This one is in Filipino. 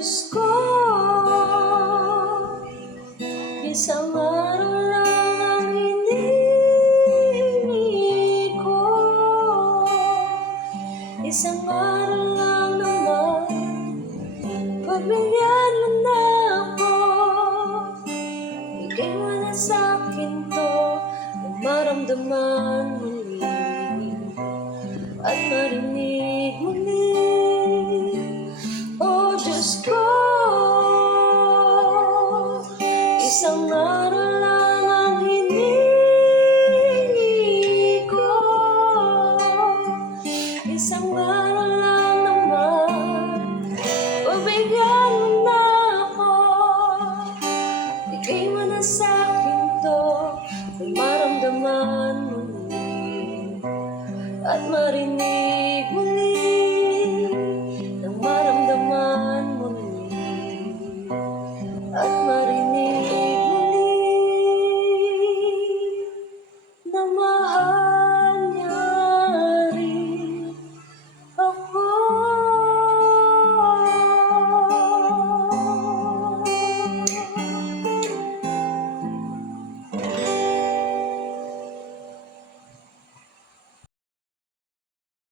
Diyos ko, isang araw lang ang hinihingi ko. Isang araw lang naman, pagbigyan mo na ako. Bigay mo na sa'kin to, na maramdaman muli at marinig muli. Oh Diyos ko, isang araw lang ang hinihingi ko. Isang araw